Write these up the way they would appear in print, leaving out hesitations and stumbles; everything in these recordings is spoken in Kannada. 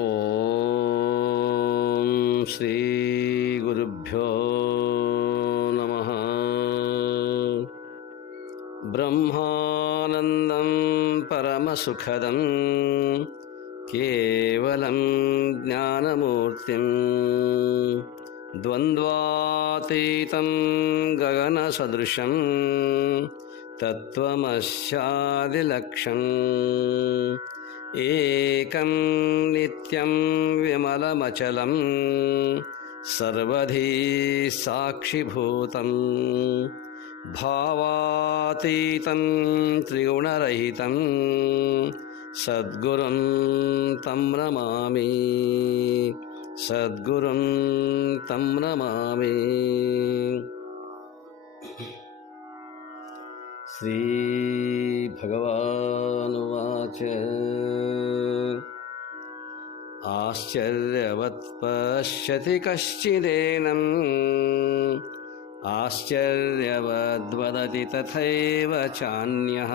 ಓಂ ಶ್ರೀ ಗುರುಭ್ಯೋ ನಮಃ. ಬ್ರಹ್ಮಾನಂದಂ ಪರಮಸುಖದಂ ಕೇವಲಂ ಜ್ಞಾನಮೂರ್ತಿಂ ದ್ವಂದ್ವಾತೀತಂ ಗಗನಸದೃಶಂ ತತ್ವಮಸ್ಯಾದಿಲಕ್ಷ್ಯಂ ಏಕಂ ನಿತ್ಯಂ ವಿಮಲಮಚಲಂ ಸರ್ವಧೀ ಸಾಕ್ಷಿಭೂತಂ ಭಾವಾತೀತಂ ತ್ರಿಗುಣರಹಿತಂ ಸದ್ಗುರುಂ ತಂ ನಮಾಮಿ. ಸದ್ಗುರುಂ ತಂ ನಮಾಮಿ. ಶ್ರೀ ಭಗವಾನುವಾಚ. ಆಶ್ಚರ್ಯವತ್ ಪಶ್ಯತಿ ಕಶ್ಚಿದೇನಂ ಆಶ್ಚರ್ಯವದ್ವದತಿ ತಥೈವ ಚಾನ್ಯಃ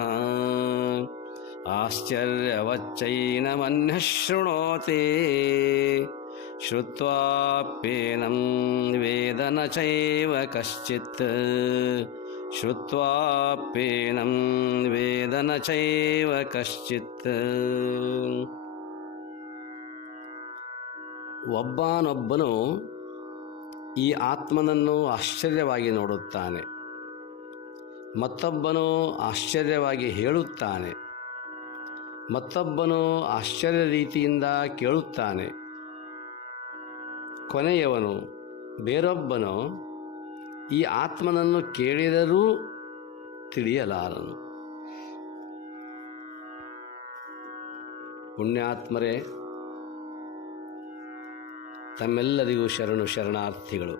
ಆಶ್ಚರ್ಯವಚ್ಚೈನಮನ್ಯಃ ಶೃಣೋತಿ ಶ್ರುತ್ವಾಪ್ಯೇನಂ ವೇದ ನ ಚೈವ ಕಶ್ಚಿತ್ ಶ್ರುತ್ವಾಪ್ಯೇನಂ ವೇದ ನ ಚೈವ ಕಶ್ಚಿತ್. ಒಬ್ಬನೊಬ್ಬನು ಈ ಆತ್ಮನನ್ನು ಆಶ್ಚರ್ಯವಾಗಿ ನೋಡುತ್ತಾನೆ, ಮತ್ತೊಬ್ಬನು ಆಶ್ಚರ್ಯವಾಗಿ ಹೇಳುತ್ತಾನೆ, ಮತ್ತೊಬ್ಬನು ಆಶ್ಚರ್ಯ ರೀತಿಯಿಂದ ಕೇಳುತ್ತಾನೆ, ಕೊನೆಯವನು ಬೇರೊಬ್ಬನು ಈ ಆತ್ಮನನ್ನು ಕೇಳಿದರೂ ತಿಳಿಯಲಾರನು. ಪುಣ್ಯಾತ್ಮರೇ, ತಮ್ಮೆಲ್ಲರಿಗೂ ಶರಣು ಶರಣಾರ್ಥಿಗಳು.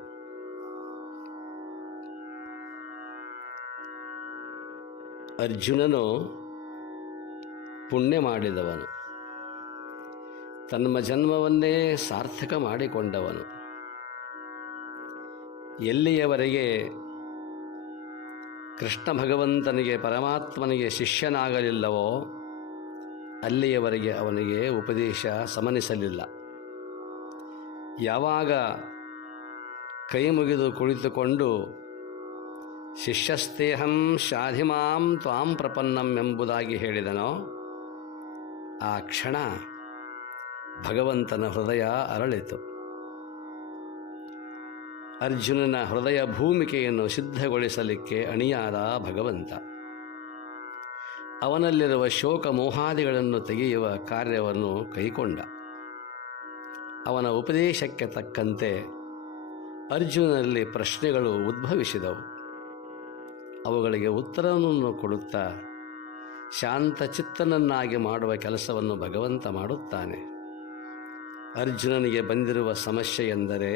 ಅರ್ಜುನನು ಪುಣ್ಯ ಮಾಡಿದವನು, ತನ್ನ ಜನ್ಮವನ್ನೇ ಸಾರ್ಥಕ ಮಾಡಿಕೊಂಡವನು. ಎಲ್ಲಿಯವರೆಗೆ ಕೃಷ್ಣ ಭಗವಂತನಿಗೆ ಪರಮಾತ್ಮನಿಗೆ ಶಿಷ್ಯನಾಗಲಿಲ್ಲವೋ ಅಲ್ಲಿಯವರೆಗೆ ಅವನಿಗೆ ಉಪದೇಶ ಸಮನಿಸಲಿಲ್ಲ. ಯಾವಾಗ ಕೈ ಮುಗಿದು ಕುಳಿತುಕೊಂಡು ಶಿಷ್ಯಸ್ತೇಹಂ ಶಾಧಿಮಾಂ ತ್ವಾಂ ಪ್ರಪನ್ನಂ ಎಂಬುದಾಗಿ ಹೇಳಿದನೋ ಆ ಕ್ಷಣ ಭಗವಂತನ ಹೃದಯ ಅರಳಿತು. ಅರ್ಜುನನ ಹೃದಯ ಭೂಮಿಕೆಯನ್ನು ಸಿದ್ಧಗೊಳಿಸಲಿಕ್ಕೆ ಅಣಿಯಾದ ಭಗವಂತ ಅವನಲ್ಲಿರುವ ಶೋಕ ಮೋಹಾದಿಗಳನ್ನು ತೆಗೆಯುವ ಕಾರ್ಯವನ್ನು ಕೈಕೊಂಡ. ಅವನ ಉಪದೇಶಕ್ಕೆ ತಕ್ಕಂತೆ ಅರ್ಜುನನಲ್ಲಿ ಪ್ರಶ್ನೆಗಳು ಉದ್ಭವಿಸಿದವು. ಅವುಗಳಿಗೆ ಉತ್ತರವನ್ನು ಕೊಡುತ್ತಾ ಶಾಂತಚಿತ್ತನನ್ನಾಗಿ ಮಾಡುವ ಕೆಲಸವನ್ನು ಭಗವಂತ ಮಾಡುತ್ತಾನೆ. ಅರ್ಜುನನಿಗೆ ಬಂದಿರುವ ಸಮಸ್ಯೆ ಎಂದರೆ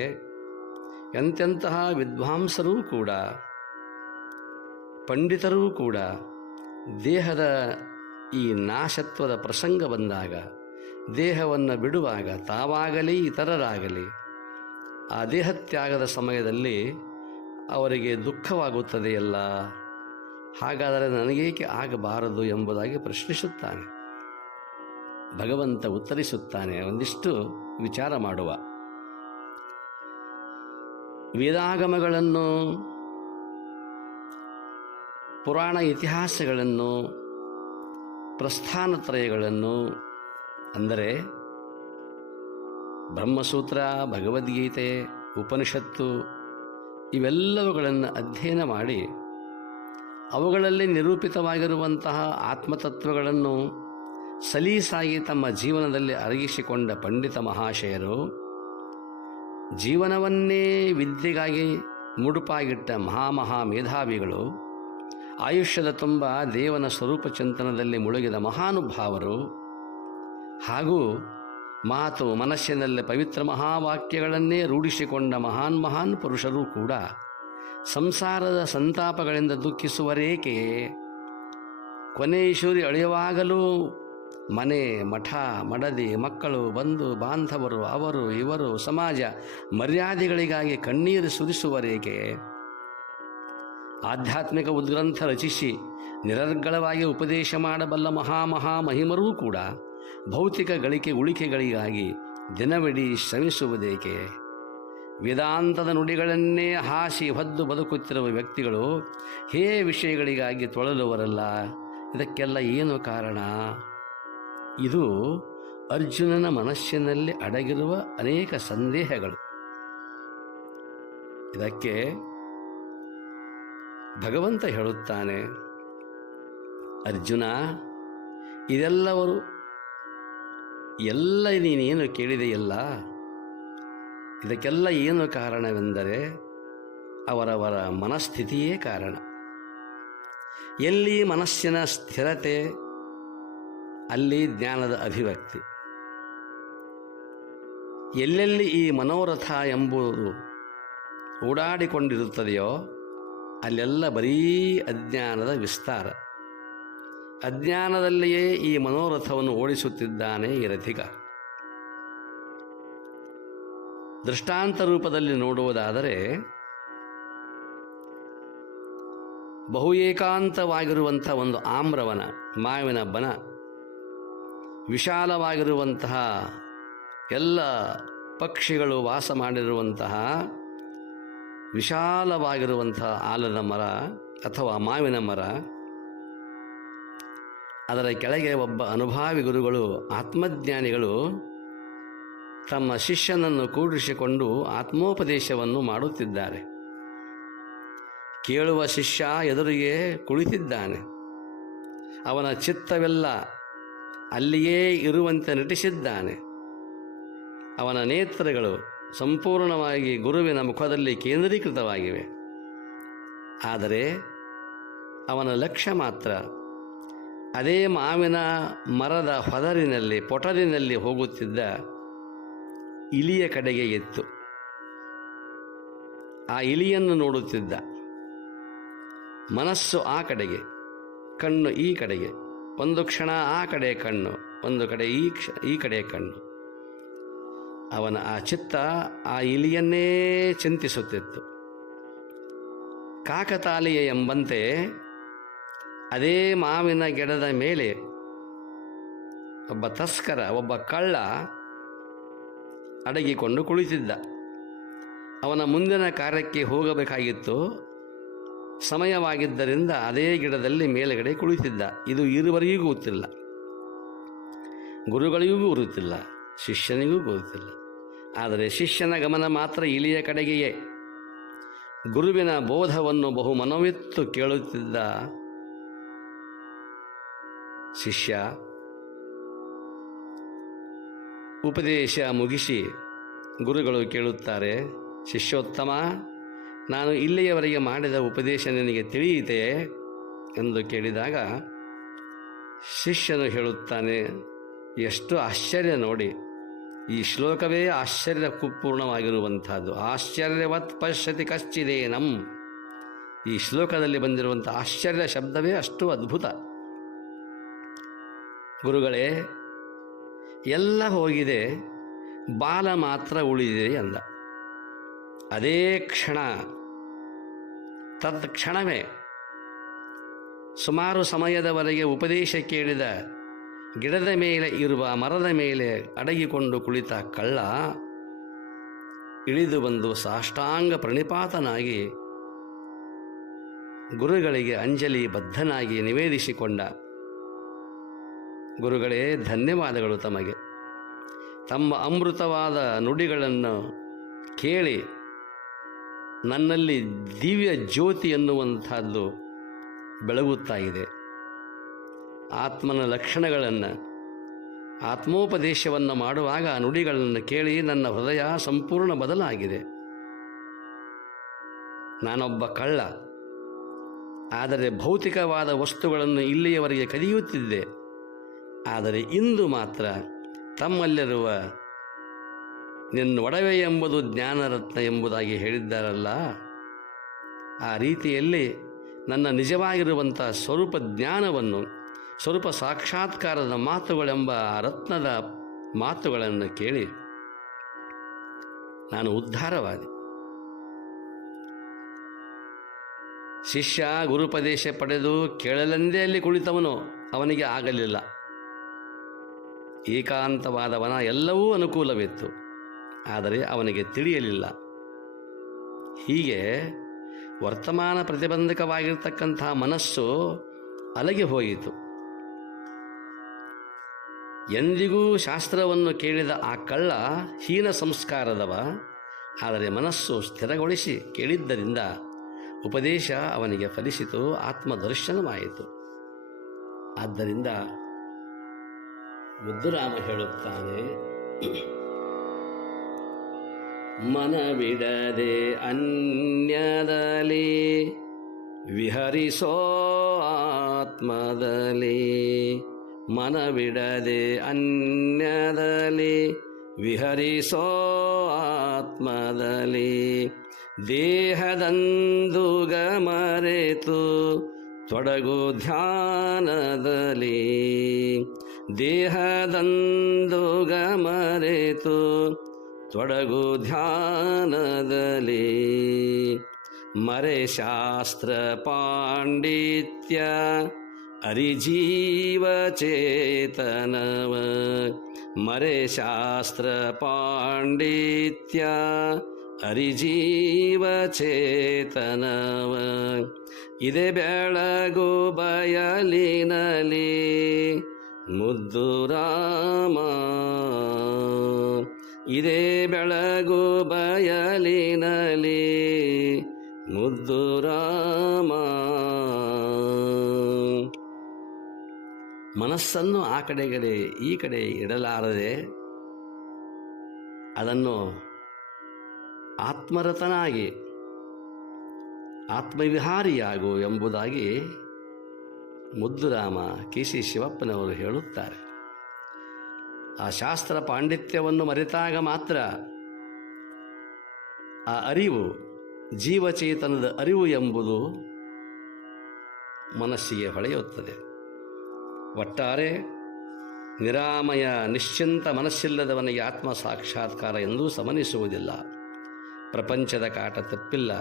ಎಂತೆಂತಹ ವಿದ್ವಾಂಸರೂ ಕೂಡ, ಪಂಡಿತರೂ ಕೂಡ ದೇಹದ ಈ ನಾಶತ್ವದ ಪ್ರಸಂಗ ಬಂದಾಗ, ದೇಹವನ್ನು ಬಿಡುವಾಗ ತಾವಾಗಲಿ ಇತರರಾಗಲಿ ಆ ದೇಹತ್ಯಾಗದ ಸಮಯದಲ್ಲಿ ಅವರಿಗೆ ದುಃಖವಾಗುತ್ತದೆಯಲ್ಲ, ಹಾಗಾದರೆ ನನಗೇಕೆ ಆಗಬಾರದು ಎಂಬುದಾಗಿ ಪ್ರಶ್ನಿಸುತ್ತಾನೆ. ಭಗವಂತ ಉತ್ತರಿಸುತ್ತಾನೆ, ಒಂದಿಷ್ಟು ವಿಚಾರ ಮಾಡುವ. ವೇದಾಗಮಗಳನ್ನು, ಪುರಾಣ ಇತಿಹಾಸಗಳನ್ನು, ಪ್ರಸ್ಥಾನತ್ರಯಗಳನ್ನು ಅಂದರೆ ಬ್ರಹ್ಮಸೂತ್ರ, ಭಗವದ್ಗೀತೆ, ಉಪನಿಷತ್ತು ಇವೆಲ್ಲವುಗಳನ್ನು ಅಧ್ಯಯನ ಮಾಡಿ ಅವುಗಳಲ್ಲಿ ನಿರೂಪಿತವಾಗಿರುವಂತಹ ಆತ್ಮತತ್ವಗಳನ್ನು ಸಲೀಸಾಗಿ ತಮ್ಮ ಜೀವನದಲ್ಲಿ ಅರಗಿಸಿಕೊಂಡ ಪಂಡಿತ ಮಹಾಶಯರು, ಜೀವನವನ್ನೇ ವಿದ್ಯೆಗಾಗಿ ಮುಡುಪಾಗಿಟ್ಟ ಮಹಾ ಮೇಧಾವಿಗಳು, ಆಯುಷ್ಯದ ತುಂಬ ದೇವನ ಸ್ವರೂಪ ಚಿಂತನದಲ್ಲಿ ಮುಳುಗಿದ ಮಹಾನುಭಾವರು, ಹಾಗೂ ಮಾತು ಮನಸ್ಸಿನಲ್ಲಿ ಪವಿತ್ರ ಮಹಾವಾಕ್ಯಗಳನ್ನೇ ರೂಢಿಸಿಕೊಂಡ ಮಹಾನ್ ಪುರುಷರೂ ಕೂಡ ಸಂಸಾರದ ಸಂತಾಪಗಳಿಂದ ದುಃಖಿಸುವರೇಕೆ? ಕೊನೆಯಶೂರಿ ಅಳೆಯುವಾಗಲೂ ಮನೆ, ಮಠ, ಮಡದಿ, ಮಕ್ಕಳು, ಬಂಧು ಬಾಂಧವರು, ಅವರು ಇವರು, ಸಮಾಜ ಮರ್ಯಾದೆಗಳಿಗಾಗಿ ಕಣ್ಣೀರು ಸುರಿಸುವರೇಕೆ? ಆಧ್ಯಾತ್ಮಿಕ ಉದ್ಗ್ರಂಥ ರಚಿಸಿ ನಿರರ್ಗಳವಾಗಿ ಉಪದೇಶ ಮಾಡಬಲ್ಲ ಮಹಿಮರೂ ಕೂಡ ಭೌತಿಕ ಗಳಿಕೆ ಉಳಿಕೆಗಳಿಗಾಗಿ ದಿನವಿಡೀ ಶ್ರಮಿಸುವುದೇಕೆ? ವೇದಾಂತದ ನುಡಿಗಳನ್ನೇ ಹಾಸಿ ಹೊದ್ದು ಬದುಕುತ್ತಿರುವ ವ್ಯಕ್ತಿಗಳು ಹೇ ವಿಷಯಗಳಿಗಾಗಿ ತೊಳಲುವರಲ್ಲ. ಇದಕ್ಕೆಲ್ಲ ಏನು ಕಾರಣ? ಇದು ಅರ್ಜುನನ ಮನಸ್ಸಿನಲ್ಲಿ ಅಡಗಿರುವ ಅನೇಕ ಸಂದೇಹಗಳು. ಇದಕ್ಕೆ ಭಗವಂತ ಹೇಳುತ್ತಾನೆ, ಅರ್ಜುನ, ಇದೆಲ್ಲವರು ಎಲ್ಲ ನೀನೇನು ಕೇಳಿದೆಯಲ್ಲ, ಇದಕ್ಕೆಲ್ಲ ಏನು ಕಾರಣವೆಂದರೆ ಅವರವರ ಮನಸ್ಥಿತಿಯೇ ಕಾರಣ. ಎಲ್ಲಿ ಮನಸ್ಸಿನ ಸ್ಥಿರತೆ, ಅಲ್ಲಿ ಜ್ಞಾನದ ಅಭಿವ್ಯಕ್ತಿ. ಎಲ್ಲೆಲ್ಲಿ ಈ ಮನೋರಥ ಎಂಬುದು ಓಡಾಡಿಕೊಂಡಿರುತ್ತದೆಯೋ ಅಲ್ಲೆಲ್ಲ ಬರೀ ಅಜ್ಞಾನದ ವಿಸ್ತಾರ. ಅಜ್ಞಾನದಲ್ಲಿಯೇ ಈ ಮನೋರಥವನ್ನು ಓಡಿಸುತ್ತಿದ್ದಾನೆ ಈ ರಥಿಕ. ದೃಷ್ಟಾಂತ ರೂಪದಲ್ಲಿ ನೋಡುವುದಾದರೆ, ಬಹು ಏಕಾಂತವಾಗಿರುವಂಥ ಒಂದು ಆಮ್ರವನ, ಮಾವಿನ ಬನ, ವಿಶಾಲವಾಗಿರುವಂತಹ ಎಲ್ಲ ಪಕ್ಷಿಗಳು ವಾಸ ಮಾಡಿರುವಂತಹ ವಿಶಾಲವಾಗಿರುವಂತಹ ಆಲದ ಮರ ಅಥವಾ ಮಾವಿನ ಮರ, ಅದರ ಕೆಳಗೆ ಒಬ್ಬ ಅನುಭಾವಿ ಗುರುಗಳು, ಆತ್ಮಜ್ಞಾನಿಗಳು ತಮ್ಮ ಶಿಷ್ಯನನ್ನು ಕೂಡಿಸಿಕೊಂಡು ಆತ್ಮೋಪದೇಶವನ್ನು ಮಾಡುತ್ತಿದ್ದಾರೆ. ಕೇಳುವ ಶಿಷ್ಯ ಎದುರಿಗೆ ಕುಳಿತಿದ್ದಾನೆ. ಅವನ ಚಿತ್ತವೆಲ್ಲ ಅಲ್ಲಿಯೇ ಇರುವಂತೆ ನಟಿಸಿದ್ದಾನೆ. ಅವನ ನೇತ್ರಗಳು ಸಂಪೂರ್ಣವಾಗಿ ಗುರುವಿನ ಮುಖದಲ್ಲಿ ಕೇಂದ್ರೀಕೃತವಾಗಿವೆ. ಆದರೆ ಅವನ ಲಕ್ಷ್ಯ ಮಾತ್ರ ಅದೇ ಮಾವಿನ ಮರದ ಹೊದರಿನಲ್ಲಿ, ಪೊಟರಿನಲ್ಲಿ ಹೋಗುತ್ತಿದ್ದ ಇಲಿಯ ಕಡೆಗೆ ಎತ್ತು. ಆ ಇಲಿಯನ್ನು ನೋಡುತ್ತಿದ್ದ. ಮನಸ್ಸು ಆ ಕಡೆಗೆ, ಕಣ್ಣು ಈ ಕಡೆಗೆ, ಒಂದು ಕ್ಷಣ ಆ ಕಡೆ ಕಣ್ಣು, ಒಂದು ಕಡೆ ಈ ಕಡೆ ಕಣ್ಣು. ಅವನ ಆ ಚಿತ್ತ ಆ ಇಲಿಯನ್ನೇ ಚಿಂತಿಸುತ್ತಿತ್ತು. ಕಾಕತಾಳೀಯ ಎಂಬಂತೆ ಅದೇ ಮಾವಿನ ಗಿಡದ ಮೇಲೆ ಒಬ್ಬ ತಸ್ಕರ, ಒಬ್ಬ ಕಳ್ಳ ಅಡಗಿಕೊಂಡು ಕುಳಿತಿದ್ದ. ಅವನ ಮುಂದಿನ ಕಾರ್ಯಕ್ಕೆ ಹೋಗಬೇಕಾಗಿತ್ತು. ಸಮಯವಾಗಿದ್ದರಿಂದ ಅದೇ ಗಿಡದಲ್ಲಿ ಮೇಲುಗಡೆ ಕುಳಿತಿದ್ದ. ಇದು ಇರುವರಿಗೂ ಗೊತ್ತಿಲ್ಲ, ಗುರುಗಳಿಗೂ ಗುರುತಿಲ್ಲ, ಶಿಷ್ಯನಿಗೂ ಗೊತ್ತಿಲ್ಲ. ಆದರೆ ಶಿಷ್ಯನ ಗಮನ ಮಾತ್ರ ಇಲಿಯ ಕಡೆಗೆಯೇ. ಗುರುವಿನ ಬೋಧವನ್ನು ಬಹು ಮನವಿತ್ತು ಕೇಳುತ್ತಿದ್ದ ಶಿಷ್ಯ ಉಪದೇಶ ಮುಗಿಸಿ ಗುರುಗಳು ಕೇಳುತ್ತಾರೆ, ಶಿಷ್ಯೋತ್ತಮ, ನಾನು ಇಲ್ಲಿಯವರೆಗೆ ಮಾಡಿದ ಉಪದೇಶ ನಿನಗೆ ತಿಳಿಯಿತೆ ಎಂದು ಕೇಳಿದಾಗ ಶಿಷ್ಯನು ಹೇಳುತ್ತಾನೆ, ಎಷ್ಟು ಆಶ್ಚರ್ಯ ನೋಡಿ, ಈ ಶ್ಲೋಕವೇ ಆಶ್ಚರ್ಯಪೂರ್ಣವಾಗಿರುವಂಥದ್ದು. ಆಶ್ಚರ್ಯವತ್ ಪಶ್ಯತಿ ಕಶ್ಚಿದೇನಂ. ಈ ಶ್ಲೋಕದಲ್ಲಿ ಬಂದಿರುವಂಥ ಆಶ್ಚರ್ಯ ಶಬ್ದವೇ ಅಷ್ಟು ಅದ್ಭುತ. ಗುರುಗಳೇ, ಎಲ್ಲ ಹೋಗಿದೆ, ಬಾಲ ಮಾತ್ರ ಉಳಿದಿದೆ ಅಂದ. ಅದೇ ಕ್ಷಣ, ತತ್ಕ್ಷಣವೇ ಸುಮಾರು ಸಮಯದವರೆಗೆ ಉಪದೇಶ ಕೇಳಿದ ಗಿಡದ ಮೇಲೆ ಇರುವ ಮರದ ಮೇಲೆ ಅಡಗಿಕೊಂಡು ಕುಳಿತ ಕಳ್ಳ ಇಳಿದು ಬಂದು ಸಾಷ್ಟಾಂಗ ಪ್ರಣಿಪಾತನಾಗಿ ಗುರುಗಳಿಗೆ ಅಂಜಲಿ ಬದ್ಧನಾಗಿ ನಿವೇದಿಸಿಕೊಂಡ. ಗುರುಗಳೇ, ಧನ್ಯವಾದಗಳು ತಮಗೆ. ತಮ್ಮ ಅಮೃತವಾದ ನುಡಿಗಳನ್ನು ಕೇಳಿ ನನ್ನಲ್ಲಿ ದಿವ್ಯ ಜ್ಯೋತಿ ಎನ್ನುವಂಥದ್ದು ಬೆಳಗುತ್ತಾ ಇದೆ. ಆತ್ಮನ ಲಕ್ಷಣಗಳನ್ನು, ಆತ್ಮೋಪದೇಶವನ್ನು ಮಾಡುವಾಗ ನುಡಿಗಳನ್ನು ಕೇಳಿ ನನ್ನ ಹೃದಯ ಸಂಪೂರ್ಣ ಬದಲಾಗಿದೆ. ನಾನೊಬ್ಬ ಕಳ್ಳ, ಆದರೆ ಭೌತಿಕವಾದ ವಸ್ತುಗಳನ್ನು ಇಲ್ಲಿಯವರೆಗೆ ಕದಿಯುತ್ತಿದ್ದೆ. ಆದರೆ ಇಂದು ಮಾತ್ರ ತಮ್ಮಲ್ಲಿರುವ ನಿನ್ನ ಒಡವೆ ಎಂಬುದು ಜ್ಞಾನರತ್ನ ಎಂಬುದಾಗಿ ಹೇಳಿದ್ದಾರಲ್ಲ, ಆ ರೀತಿಯಲ್ಲಿ ನನ್ನ ನಿಜವಾಗಿರುವಂಥ ಸ್ವರೂಪ ಜ್ಞಾನವನ್ನು, ಸ್ವರೂಪ ಸಾಕ್ಷಾತ್ಕಾರದ ಮಾತುಗಳೆಂಬ ರತ್ನದ ಮಾತುಗಳನ್ನು ಕೇಳಿ ನಾನು ಉದ್ಧಾರವಾದೆ. ಶಿಷ್ಯ ಗುರುಪದೇಶ ಪಡೆದು ಕೇಳಲೆಂದೇ ಅಲ್ಲಿ ಕುಳಿತವನು, ಅವನಿಗೆ ಆಗಲಿಲ್ಲ. ಏಕಾಂತವಾದವನ ಎಲ್ಲವೂ ಅನುಕೂಲವಿತ್ತು, ಆದರೆ ಅವನಿಗೆ ತಿಳಿಯಲಿಲ್ಲ. ಹೀಗೆ ವರ್ತಮಾನ ಪ್ರತಿಬಂಧಕವಾಗಿರ್ತಕ್ಕಂಥ ಮನಸ್ಸು ಅಲಗಿ ಹೋಯಿತು. ಎಂದಿಗೂ ಶಾಸ್ತ್ರವನ್ನು ಕೇಳಿದ ಆ ಕಳ್ಳ ಹೀನ ಸಂಸ್ಕಾರದವ, ಆದರೆ ಮನಸ್ಸು ಸ್ಥಿರಗೊಳಿಸಿ ಕೇಳಿದ್ದರಿಂದ ಉಪದೇಶ ಅವನಿಗೆ ಫಲಿಸಿತು, ಆತ್ಮದರ್ಶನವಾಯಿತು. ಆದ್ದರಿಂದ ಮುದ್ದುರಾಮ ಹೇಳುತ್ತಾನೆ, ಮನವಿಡದೆ ಅನ್ಯದಲ್ಲಿ ವಿಹರಿಸೋ ಆತ್ಮದಲ್ಲಿ, ಮನವಿಡದೆ ಅನ್ಯದಲ್ಲಿ ವಿಹರಿಸೋ ಆತ್ಮದಲ್ಲಿ, ದೇಹದಂದುಗ ಮರೆತು ತೊಡಗು ಧ್ಯಾನದಲ್ಲಿ, ದೇಹದಂದುಗ ಮರೆತು ತೊಡಗು ಧ್ಯಾನದಲ್ಲಿ, ಮರೆ ಶಾಸ್ತ್ರ ಪಾಂಡಿತ್ಯ ಅರಿಜೀವ ಚೇತನವ, ಮರೆ ಶಾಸ್ತ್ರ ಪಾಂಡಿತ್ಯ ಅರಿಜೀವ ಚೇತನವ, ಇದೆ ಬೆಳಗು ಬಯಲಿನಲಿ ಮುದ್ದು ರಾಮ, ಇದೇ ಬೆಳಗು ಬಯಲಿನಲಿ ಮುದ್ದು ರಾಮ. ಮನಸ್ಸನ್ನು ಆ ಕಡೆಗಡೆ ಈ ಕಡೆ ಇಡಲಾರದೆ ಅದನ್ನು ಆತ್ಮರತನಾಗಿ ಆತ್ಮವಿಹಾರಿಯಾಗು ಎಂಬುದಾಗಿ ಮುದ್ದುರಾಮ ಕೆ.ಸಿ. ಶಿವಪ್ಪನವರು ಹೇಳುತ್ತಾರೆ. ಆ ಶಾಸ್ತ್ರ ಪಾಂಡಿತ್ಯವನ್ನು ಮರೆತಾಗ ಮಾತ್ರ ಆ ಅರಿವು, ಜೀವಚೇತನದ ಅರಿವು ಎಂಬುದು ಮನಸ್ಸಿಗೆ ಹೊಳೆಯುತ್ತದೆ. ಒಟ್ಟಾರೆ ನಿರಾಮಯ ನಿಶ್ಚಿಂತ ಮನಸ್ಸಿಲ್ಲದವನಿಗೆ ಆತ್ಮ ಸಾಕ್ಷಾತ್ಕಾರ ಎಂದೂ ಸಮನಿಸುವುದಿಲ್ಲ. ಪ್ರಪಂಚದ ಕಾಟ ತಪ್ಪಿಲ್ಲ.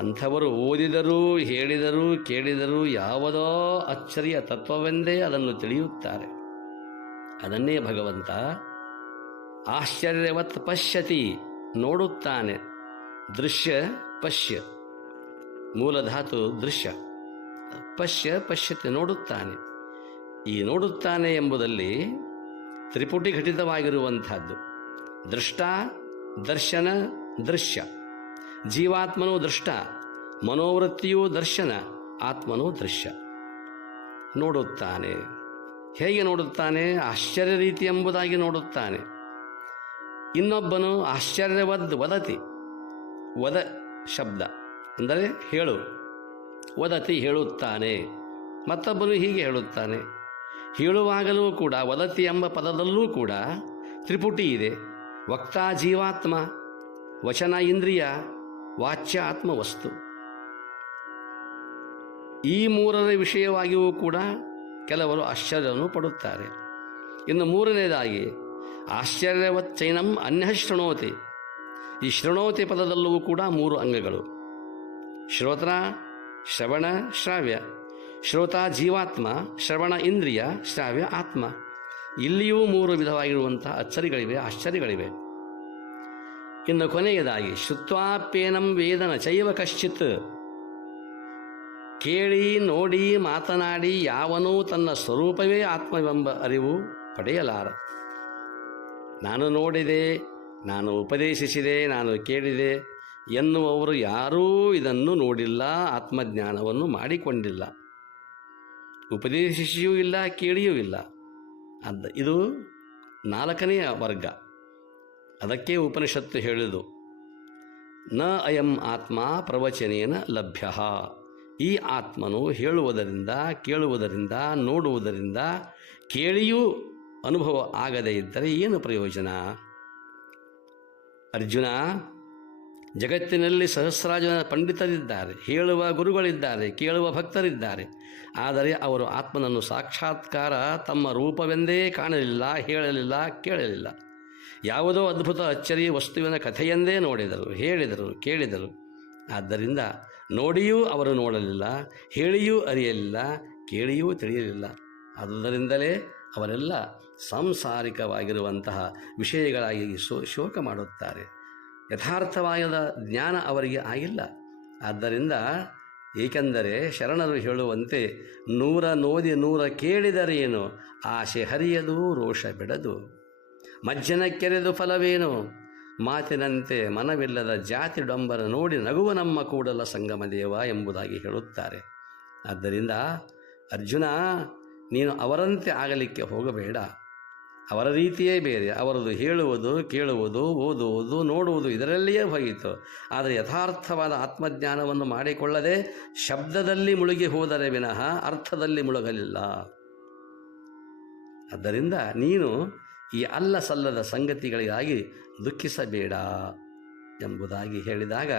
ಅಂಥವರು ಓದಿದರೂ ಹೇಳಿದರೂ ಕೇಳಿದರೂ ಯಾವುದೋ ಅಚ್ಚರಿಯ ತತ್ವವೆಂದೇ ಅದನ್ನು ತಿಳಿಯುತ್ತಾರೆ. ಅದನ್ನೇ ಭಗವಂತ ಆಶ್ಚರ್ಯವತ್ ಪಶ್ಯತಿ, ನೋಡುತ್ತಾನೆ. ದೃಶ್ಯ ಪಶ್ಯ, ಮೂಲಧಾತು ದೃಶ್ಯ, ಪಶ್ಯ ಪಶ್ಯತೆ, ನೋಡುತ್ತಾನೆ. ಈ ನೋಡುತ್ತಾನೆ ಎಂಬುದಲ್ಲಿ ತ್ರಿಪುಟಿ ಘಟಿತವಾಗಿರುವಂಥದ್ದು. ದೃಷ್ಟ, ದರ್ಶನ, ದೃಶ್ಯ. ಜೀವಾತ್ಮನೂ ದೃಷ್ಟ, ಮನೋವೃತ್ತಿಯೂ ದರ್ಶನ, ಆತ್ಮನೂ ದೃಶ್ಯ. ನೋಡುತ್ತಾನೆ. ಹೇಗೆ ನೋಡುತ್ತಾನೆ? ಆಶ್ಚರ್ಯ ರೀತಿ ಎಂಬುದಾಗಿ ನೋಡುತ್ತಾನೆ. ಇನ್ನೊಬ್ಬನು ಆಶ್ಚರ್ಯವದ್ ವದತಿ, ವದ ಶಬ್ದ ಅಂದರೆ ಹೇಳು, ವದತಿ ಹೇಳುತ್ತಾನೆ. ಮತ್ತೊಬ್ಬನು ಹೀಗೆ ಹೇಳುತ್ತಾನೆ. ಹೇಳುವಾಗಲೂ ಕೂಡ ವದತಿ ಎಂಬ ಪದದಲ್ಲೂ ಕೂಡ ತ್ರಿಪುಟಿ ಇದೆ. ವಕ್ತಾ ಜೀವಾತ್ಮ, ವಚನ ಇಂದ್ರಿಯ, ವಾಚ್ಯ ಆತ್ಮವಸ್ತು. ಈ ಮೂರರ ವಿಷಯವಾಗಿಯೂ ಕೂಡ ಕೆಲವರು ಆಶ್ಚರ್ಯವನ್ನು ಪಡುತ್ತಾರೆ. ಇನ್ನು ಮೂರನೇದಾಗಿ ಆಶ್ಚರ್ಯವಚ್ಚೈನಂ ಅನ್ಯ ಶೃಣೋತಿ. ಈ ಶೃಣೋತಿ ಪದದಲ್ಲೂ ಕೂಡ ಮೂರು ಅಂಗಗಳು. ಶ್ರೋತ್ರ, ಶ್ರವಣ, ಶ್ರಾವ್ಯ. ಶ್ರೋತ ಜೀವಾತ್ಮ, ಶ್ರವಣ ಇಂದ್ರಿಯ, ಶ್ರಾವ್ಯ ಆತ್ಮ. ಇಲ್ಲಿಯೂ ಮೂರು ವಿಧವಾಗಿರುವಂತಹ ಅಚ್ಚರಿಗಳಿವೆ, ಆಶ್ಚರ್ಯಗಳಿವೆ. ಇನ್ನು ಕೊನೆಯದಾಗಿ ಶ್ರುತ್ವಾಪ್ಯೇನಂ ವೇದನ ಚೈವ ಕಶ್ಚಿತ್. ಕೇಳಿ ನೋಡಿ ಮಾತನಾಡಿ ಯಾವನೂ ತನ್ನ ಸ್ವರೂಪವೇ ಆತ್ಮವೆಂಬ ಅರಿವು ಪಡೆಯಲಾರ. ನಾನು ನೋಡಿದೆ, ನಾನು ಉಪದೇಶಿಸಿದೆ, ನಾನು ಕೇಳಿದೆ ಎನ್ನುವವರು ಯಾರೂ ಇದನ್ನು ನೋಡಿಲ್ಲ, ಆತ್ಮಜ್ಞಾನವನ್ನು ಮಾಡಿಕೊಂಡಿಲ್ಲ. ಉಪದೇಶಿಸಿಯೂ ಇಲ್ಲ, ಕೇಳಿಯೂ ಇಲ್ಲ. ಇದು ನಾಲ್ಕನೆಯ ವರ್ಗ. ಅದಕ್ಕೆ ಉಪನಿಷತ್ತು ಹೇಳಿದು, ನ ಅಯಂ ಆತ್ಮ ಪ್ರವಚನೇನ ಲಭ್ಯ. ಈ ಆತ್ಮನು ಹೇಳುವುದರಿಂದ, ಕೇಳುವುದರಿಂದ, ನೋಡುವುದರಿಂದ, ಕೇಳಿಯೂ ಅನುಭವ ಆಗದೇ ಇದ್ದರೆ ಏನು ಪ್ರಯೋಜನ? ಅರ್ಜುನ, ಜಗತ್ತಿನಲ್ಲಿ ಸಹಸ್ರಾರು ಜನ ಪಂಡಿತರಿದ್ದಾರೆ, ಹೇಳುವ ಗುರುಗಳಿದ್ದಾರೆ, ಕೇಳುವ ಭಕ್ತರಿದ್ದಾರೆ. ಆದರೆ ಅವರು ಆತ್ಮನನ್ನು ಸಾಕ್ಷಾತ್ಕಾರ ತಮ್ಮ ರೂಪವೆಂದೇ ಕಾಣಲಿಲ್ಲ, ಹೇಳಲಿಲ್ಲ, ಕೇಳಲಿಲ್ಲ. ಯಾವುದೋ ಅದ್ಭುತ ಅಚ್ಚರಿ ವಸ್ತುವಿನ ಕಥೆಯೆಂದೇ ನೋಡಿದರು, ಹೇಳಿದರು, ಕೇಳಿದರು. ಆದ್ದರಿಂದ ನೋಡಿಯೂ ಅವರು ನೋಡಲಿಲ್ಲ, ಹೇಳಿಯೂ ಅರಿಯಲಿಲ್ಲ, ಕೇಳಿಯೂ ತಿಳಿಯಲಿಲ್ಲ. ಆದುದರಿಂದಲೇ ಅವರೆಲ್ಲ ಸಾಂಸಾರಿಕವಾಗಿರುವಂತಹ ವಿಷಯಗಳಾಗಿ ಶೋಕ ಮಾಡುತ್ತಾರೆ. ಯಥಾರ್ಥವಾದ ಜ್ಞಾನ ಅವರಿಗೆ ಆಗಿಲ್ಲ. ಆದ್ದರಿಂದ ಏಕೆಂದರೆ ಶರಣರು ಹೇಳುವಂತೆ 100 ನೋದಿ 100 ಕೇಳಿದರೇನು, ಆಶೆ ಹರಿಯದು ರೋಷ ಬಿಡದು, ಮಜ್ಜನ ಕೆರೆದು ಫಲವೇನು, ಮಾತಿನಂತೆ ಮನವಿಲ್ಲದ ಜಾತಿ ಡೊಂಬರ ನೋಡಿ ನಗುವ ನಮ್ಮ ಕೂಡಲ ಸಂಗಮ ದೇವ ಎಂಬುದಾಗಿ ಹೇಳುತ್ತಾರೆ. ಆದ್ದರಿಂದ ಅರ್ಜುನ, ನೀನು ಅವರಂತೆ ಆಗಲಿಕ್ಕೆ ಹೋಗಬೇಡ. ಅವರ ರೀತಿಯೇ ಬೇರೆ. ಅವರದು ಹೇಳುವುದು, ಕೇಳುವುದು, ಓದುವುದು, ನೋಡುವುದು ಇದರಲ್ಲಿಯೇ ಹೋಯಿತು. ಆದರೆ ಯಥಾರ್ಥವಾದ ಆತ್ಮಜ್ಞಾನವನ್ನು ಮಾಡಿಕೊಳ್ಳದೆ ಶಬ್ದದಲ್ಲಿ ಮುಳುಗಿ ಹೋದರೆ ವಿನಃ ಅರ್ಥದಲ್ಲಿ ಮುಳುಗಲಿಲ್ಲ. ಆದ್ದರಿಂದ ನೀನು ಈ ಅಲ್ಲ ಸಲ್ಲದ ಸಂಗತಿಗಳಿಗಾಗಿ ದುಃಖಿಸಬೇಡ ಎಂಬುದಾಗಿ ಹೇಳಿದಾಗ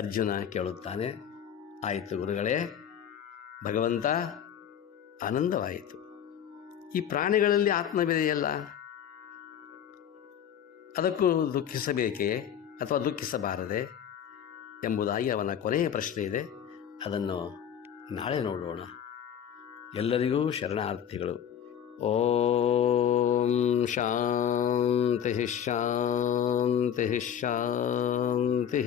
ಅರ್ಜುನ ಕೇಳುತ್ತಾನೆ, ಆಯಿತು ಗುರುಗಳೇ, ಭಗವಂತ, ಆನಂದವಾಯಿತು. ಈ ಪ್ರಾಣಿಗಳಲ್ಲಿ ಆತ್ಮವಿದೆಯಲ್ಲ, ಅದಕ್ಕೂ ದುಃಖಿಸಬೇಕೇ ಅಥವಾ ದುಃಖಿಸಬಾರದೆ ಎಂಬುದಾಗಿ ಅವನ ಕೊನೆಯ ಪ್ರಶ್ನೆ ಇದೆ. ಅದನ್ನು ನಾಳೆ ನೋಡೋಣ. ಎಲ್ಲರಿಗೂ ಶರಣಾರ್ಥಿಗಳು. ಓಂ ಶಾಂತಿ ಶಾಂತಿ ಶಾಂತಿ.